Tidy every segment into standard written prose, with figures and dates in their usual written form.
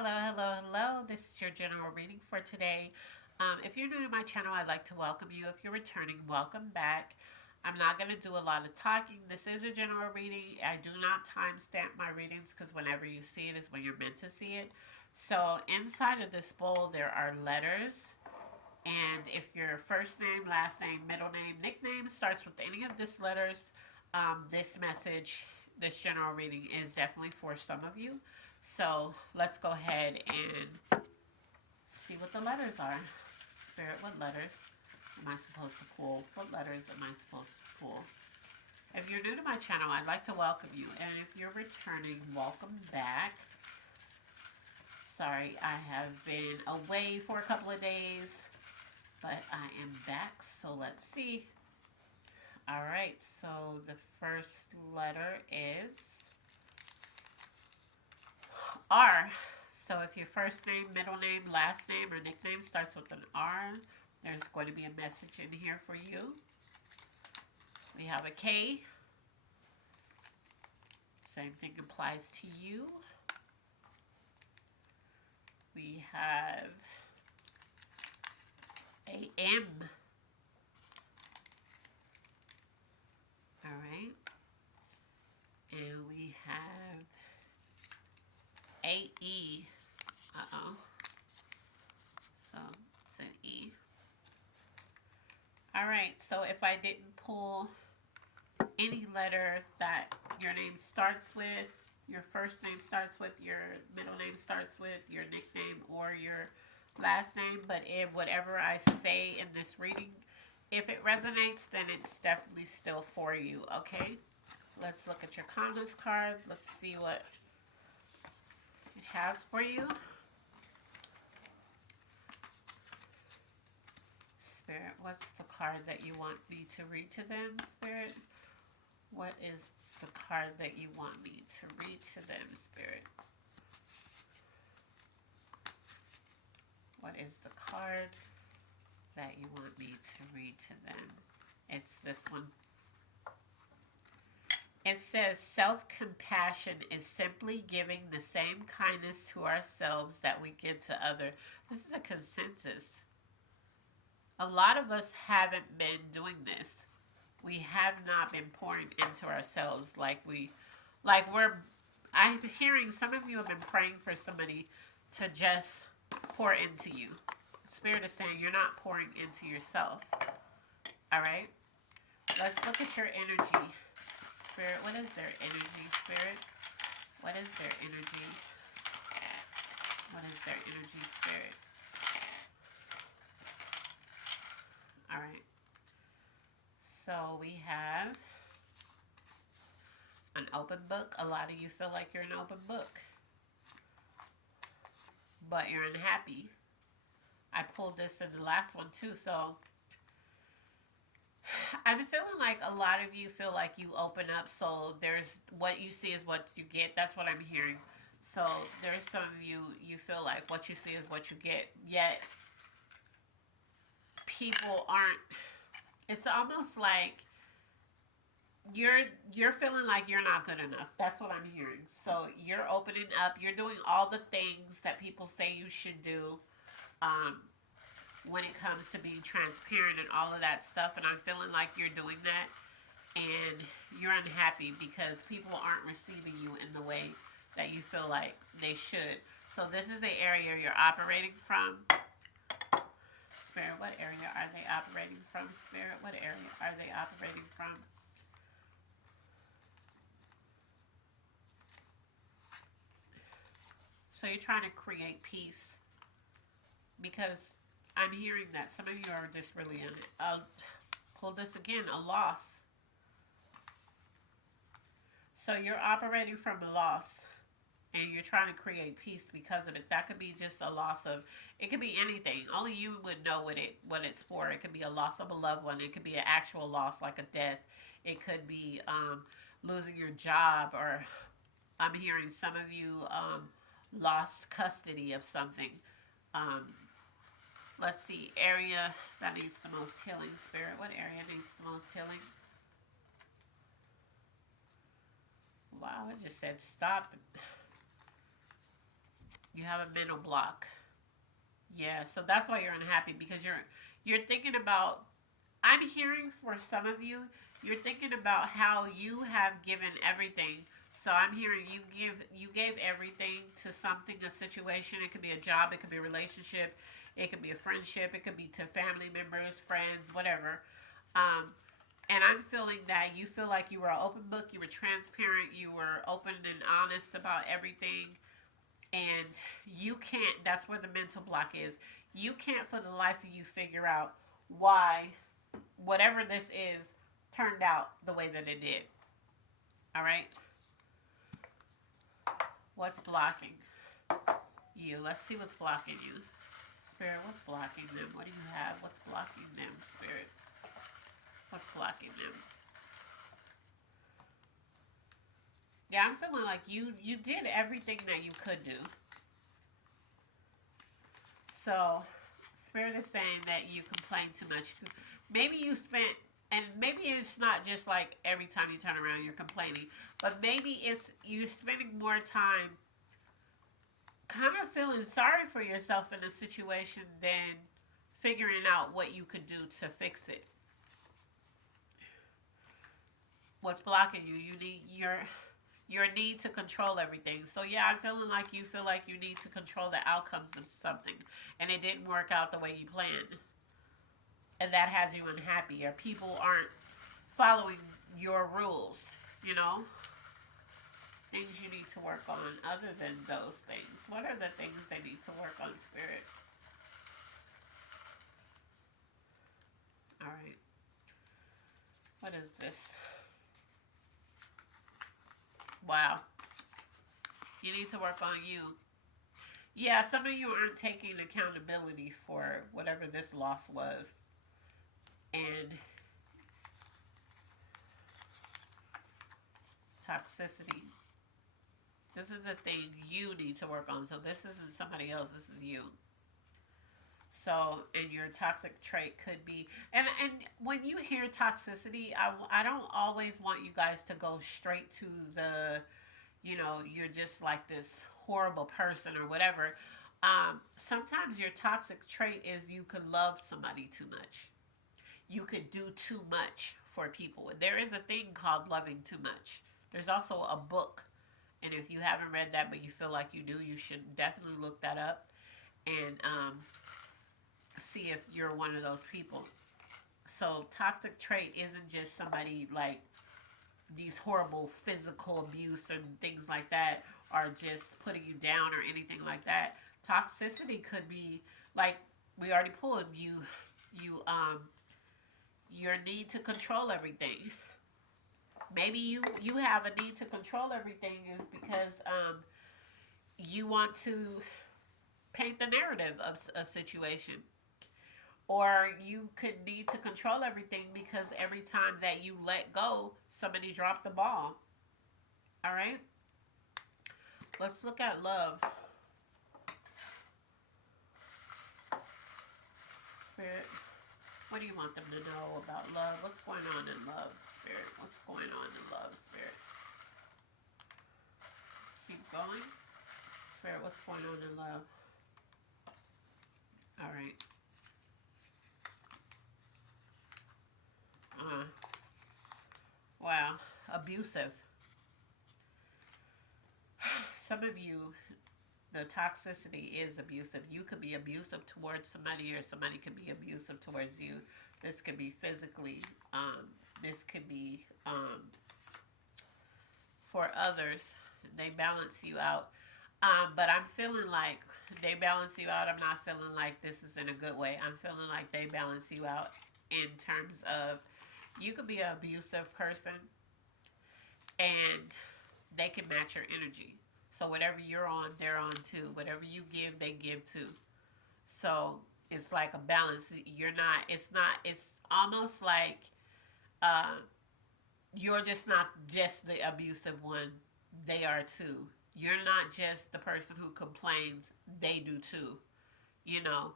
Hello, hello, hello. This is your general reading for today. If you're new to my channel, I'd like to welcome you. If you're returning, welcome back. I'm not going to do a lot of talking. This is a general reading. I do not timestamp my readings because whenever you see it is when you're meant to see it. So inside of this bowl, there are letters. And if your first name, last name, middle name, nickname starts with any of these letters, this message, this general reading is definitely for some of you. So let's go ahead and see what the letters are. Spirit, what letters am I supposed to pull? What letters am I supposed to pull? If you're new to my channel, I'd like to welcome you. And if you're returning, welcome back. Sorry, I have been away for a couple of days, but I am back. So let's see. All right, so the first letter is R. So if your first name, middle name, last name, or nickname starts with an R, there's going to be a message in here for you. We have a K. Same thing applies to you. We have a M. All right. And we have a E. Uh-oh. So it's an E. All right. So if I didn't pull any letter that your name starts with, your first name starts with, your middle name starts with, your nickname, or your last name, but if whatever I say in this reading, if it resonates, then it's definitely still for you, okay? Let's look at your comments card. Let's see what it has for you. Spirit, what's the card that you want me to read to them, Spirit? What is the card that you want me to read to them, Spirit? What is the card that you want me to read to them? It's this one. It says self-compassion is simply giving the same kindness to ourselves that we give to others. This is a consensus. A lot of us haven't been doing this. We have not been pouring into ourselves I'm hearing some of you have been praying for somebody to just pour into you. Spirit is saying you're not pouring into yourself. All right? Let's look at your energy. Spirit, what is their energy, Spirit? What is their energy? What is their energy, Spirit? All right. So we have an open book. A lot of you feel like you're an open book, but you're unhappy. I pulled this in the last one too, so I'm feeling like a lot of you feel like you open up, so there's what you see is what you get. That's what I'm hearing. So there's some of you, you feel like what you see is what you get, yet people aren't. It's almost like you're feeling like you're not good enough. That's what I'm hearing. So you're opening up. You're doing all the things that people say you should do. Um, when it comes to being transparent and all of that stuff, and I'm feeling like you're doing that, and you're unhappy because people aren't receiving you in the way that you feel like they should. So this is the area you're operating from. Spirit, what area are they operating from? Spirit, what area are they operating from? So you're trying to create peace because I'm hearing that some of you are just really in it. I'll pull this again, a loss. So you're operating from a loss and you're trying to create peace because of it. That could be just a loss of, it could be anything. Only you would know what it's for. It could be a loss of a loved one. It could be an actual loss like a death. It could be losing your job, or I'm hearing some of you lost custody of something. Um, let's see, area that needs the most healing, Spirit. What area needs the most healing? Wow, it just said stop. You have a mental block. Yeah, so that's why you're unhappy because you're thinking about, I'm hearing for some of you, you're thinking about how you have given everything. So I'm hearing you gave everything to something, a situation. It could be a job, it could be a relationship, it could be a friendship, it could be to family members, friends, whatever. Um, and I'm feeling that you feel like you were an open book, you were transparent, you were open and honest about everything, and you can't. That's where the mental block is. You can't, for the life of you, figure out why whatever this is turned out the way that it did. All right. What's blocking you? Let's see what's blocking you. Spirit, what's blocking them? What do you have? What's blocking them, Spirit? What's blocking them? Yeah, I'm feeling like you did everything that you could do. So, Spirit is saying that you complain too much. Maybe you spent, and maybe it's not just like every time you turn around you're complaining, but maybe it's you spending more time kind of feeling sorry for yourself in a situation than figuring out what you could do to fix it. What's blocking you? You need your need to control everything. So yeah, I'm feeling like you feel like you need to control the outcomes of something, and it didn't work out the way you planned, and that has you unhappy. Or people aren't following your rules. You know, things you need to work on other than those things. What are the things they need to work on, Spirit? All right. What is this? Wow. You need to work on you. Yeah, some of you aren't taking accountability for whatever this loss was. And toxicity. This is the thing you need to work on. So this isn't somebody else, this is you. So, and your toxic trait could be, and when you hear toxicity, I don't always want you guys to go straight to the, you're just like this horrible person or whatever. Sometimes your toxic trait is you could love somebody too much. You could do too much for people. There is a thing called loving too much. There's also a book, and if you haven't read that but you feel like you do, you should definitely look that up and see if you're one of those people. So toxic trait isn't just somebody like these horrible physical abuse and things like that, or just putting you down or anything like that. Toxicity could be like we already pulled you your need to control everything. Maybe you have a need to control everything is because you want to paint the narrative of a situation. Or you could need to control everything because every time that you let go, somebody dropped the ball. All right? Let's look at love. Spirit, what do you want them to know about love? What's going on in love, Spirit? What's going on in love, Spirit? Keep going. Spirit, what's going on in love? All right. Wow. Abusive. Some of you, the toxicity is abusive. You could be abusive towards somebody, or somebody could be abusive towards you. This could be physically. This could be for others. They balance you out. But I'm feeling like they balance you out. I'm not feeling like this is in a good way. I'm feeling like they balance you out in terms of you could be an abusive person and they can match your energy. So whatever you're on, they're on too. Whatever you give, they give too. So it's like a balance. It's almost like uh, you're just not just the abusive one. They are too. You're not just the person who complains. They do too. You know,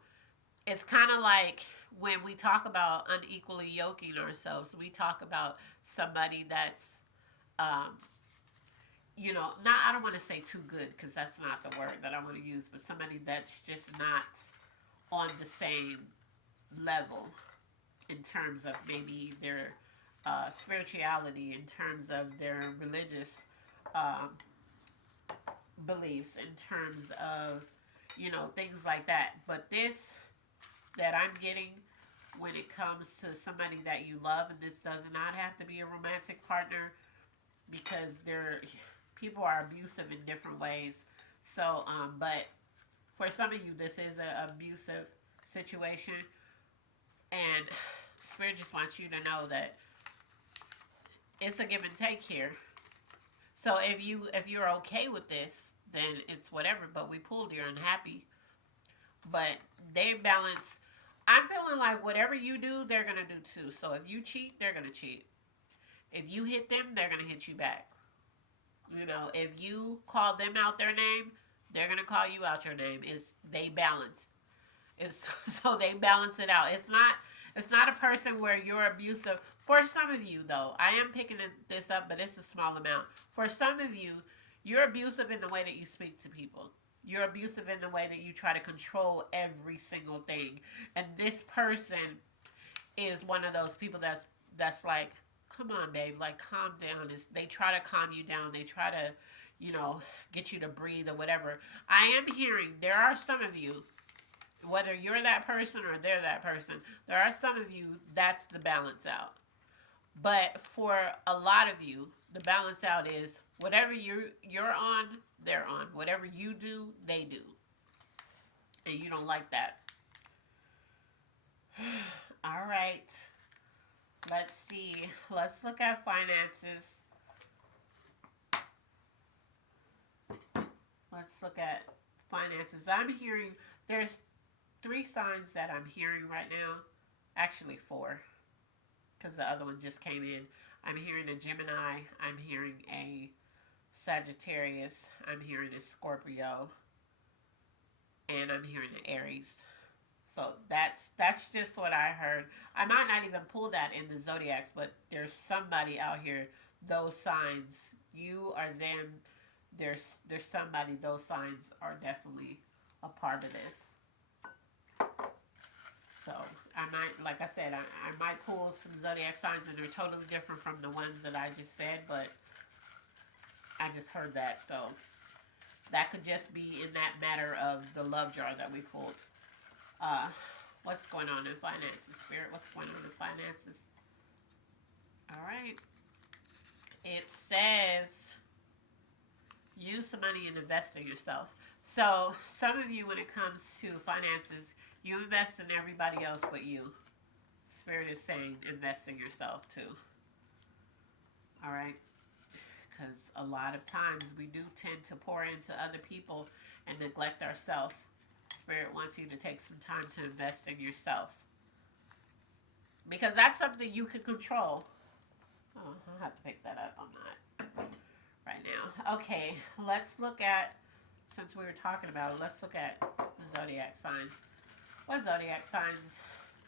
it's kind of like when we talk about unequally yoking ourselves, we talk about somebody that's, um, not, I don't want to say too good because that's not the word that I want to use, but somebody that's just not on the same level in terms of maybe their spirituality, in terms of their religious um, beliefs, in terms of, things like that. But this that I'm getting when it comes to somebody that you love, and this does not have to be a romantic partner because people are abusive in different ways. So, but for some of you, this is an abusive situation, and Spirit just wants you to know that it's a give and take here. So if you're okay with this, then it's whatever. But we pulled you're unhappy. But they balance. I'm feeling like whatever you do, they're gonna do too. So if you cheat, they're gonna cheat. If you hit them, they're gonna hit you back. If you call them out their name, they're gonna call you out your name. It's they balance. It's so they balance it out. It's not a person where you're abusive. For some of you though, I am picking this up, but it's a small amount. For some of you, you're abusive in the way that you speak to people. You're abusive in the way that you try to control every single thing. And this person is one of those people that's like, come on, babe, like calm down. They try to calm you down. They try to, get you to breathe or whatever. I am hearing there are some of you, whether you're that person or they're that person, there are some of you that's the balance out. But for a lot of you, the balance out is whatever you're on, they're on. Whatever you do, they do. And you don't like that. All right. Let's see. Let's look at finances. Let's look at finances. I'm hearing there's 3 signs that I'm hearing right now. Actually 4. Because the other one just came in. I'm hearing a Gemini. I'm hearing a Sagittarius. I'm hearing a Scorpio. And I'm hearing an Aries. So that's just what I heard. I might not even pull that in the zodiacs, but there's somebody out here. Those signs, you are them. There's somebody. Those signs are definitely a part of this. So I might, like I said, I might pull some zodiac signs and they're totally different from the ones that I just said, but I just heard that. So that could just be in that matter of the love jar that we pulled. What's going on in finances, Spirit? What's going on in finances? All right. It says use some money and invest in yourself. So some of you, when it comes to finances, you invest in everybody else but you. Spirit is saying invest in yourself too. All right. Because a lot of times we do tend to pour into other people and neglect ourselves. Spirit wants you to take some time to invest in yourself. Because that's something you can control. Oh, I'll have to pick that up. I'm not right now. Okay, let's look at, since we were talking about it, let's look at zodiac signs. What zodiac signs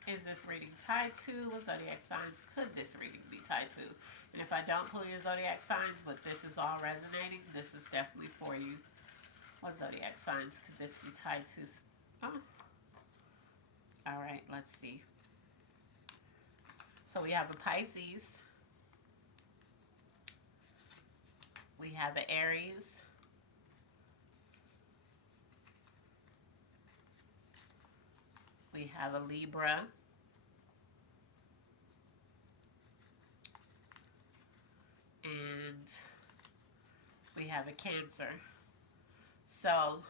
is this reading tied to? What zodiac signs could this reading be tied to? And if I don't pull your zodiac signs, but this is all resonating, this is definitely for you. What zodiac signs could this be tied to? Oh. All right, let's see. So we have a Pisces. We have an Aries. We have a Libra. And we have a Cancer. So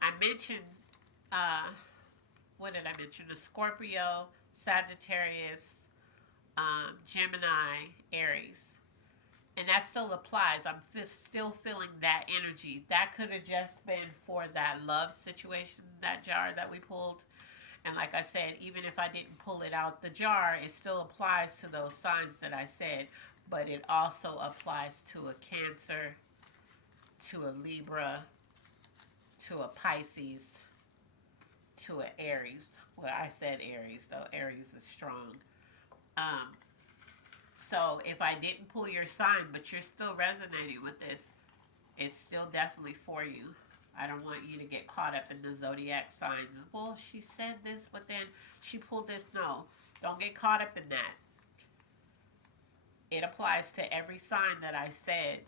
I mentioned, what did I mention? A Scorpio, Sagittarius, Gemini, Aries. And that still applies. I'm still feeling that energy. That could have just been for that love situation, that jar that we pulled. And like I said, even if I didn't pull it out the jar, it still applies to those signs that I said. But it also applies to a Cancer, to a Libra, to a Pisces, to an Aries. Well, I said Aries, though. Aries is strong. So if I didn't pull your sign, but you're still resonating with this, it's still definitely for you. I don't want you to get caught up in the zodiac signs. Well, she said this, but then she pulled this. No, don't get caught up in that. It applies to every sign that I said,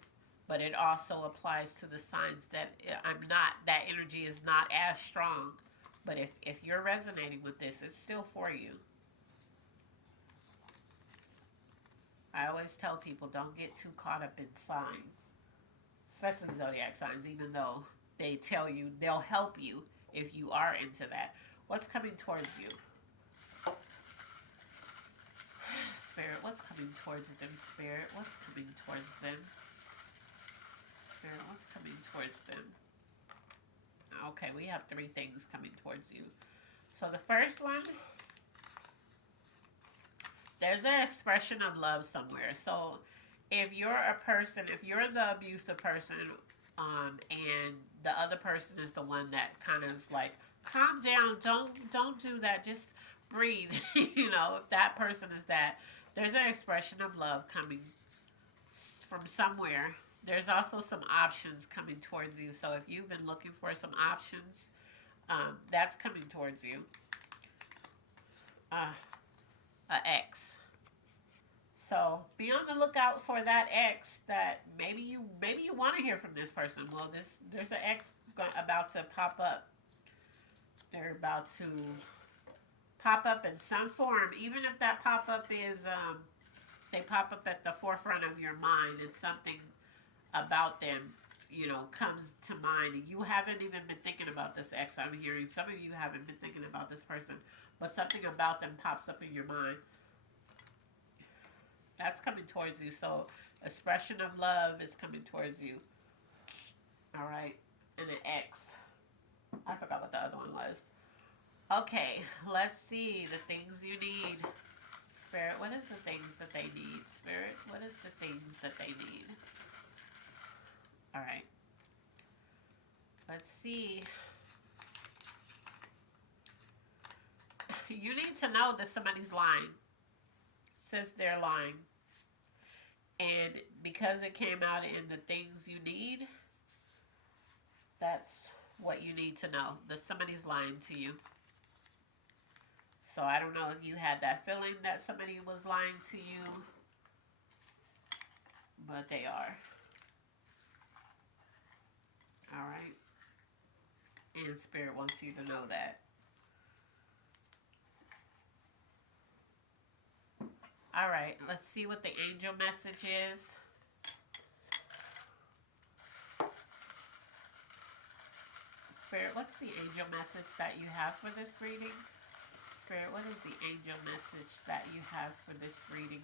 but it also applies to the signs that I'm not, that energy is not as strong. But if you're resonating with this, it's still for you. I always tell people, don't get too caught up in signs, especially zodiac signs, even though they tell you they'll help you if you are into that. What's coming towards you? Spirit, what's coming towards them? Spirit, what's coming towards them? Spirit, what's coming towards them? Okay, we have 3 things coming towards you. So the first one, there's an expression of love somewhere. So if you're a person, if you're the abusive person, and the other person is the one that kind of is like, calm down, don't do that, just breathe. You know, if that person is that, there's an expression of love coming from somewhere. There's also some options coming towards you. So if you've been looking for some options, that's coming towards you. A ex. So be on the lookout for that ex that maybe you want to hear from this person. Well, there's an ex about to pop up. They're about to pop up in some form, even if that pop up is they pop up at the forefront of your mind and something about them, you know, comes to mind, and you haven't even been thinking about this ex. I'm hearing some of you haven't been thinking about this person, but something about them pops up in your mind. That's coming towards you. So expression of love is coming towards you. All right, and an ex. I forgot what the other one was. Okay, let's see the things you need. Spirit, what is the things that they need? Spirit, what is the things that they need? All right. Let's see. You need to know that somebody's lying. It says they're lying. And because it came out in the things you need, that's what you need to know. That somebody's lying to you. So I don't know if you had that feeling that somebody was lying to you, but they are. All right. And Spirit wants you to know that. All right. Let's see what the angel message is. Spirit, what's the angel message that you have for this reading? Spirit, what is the angel message that you have for this reading?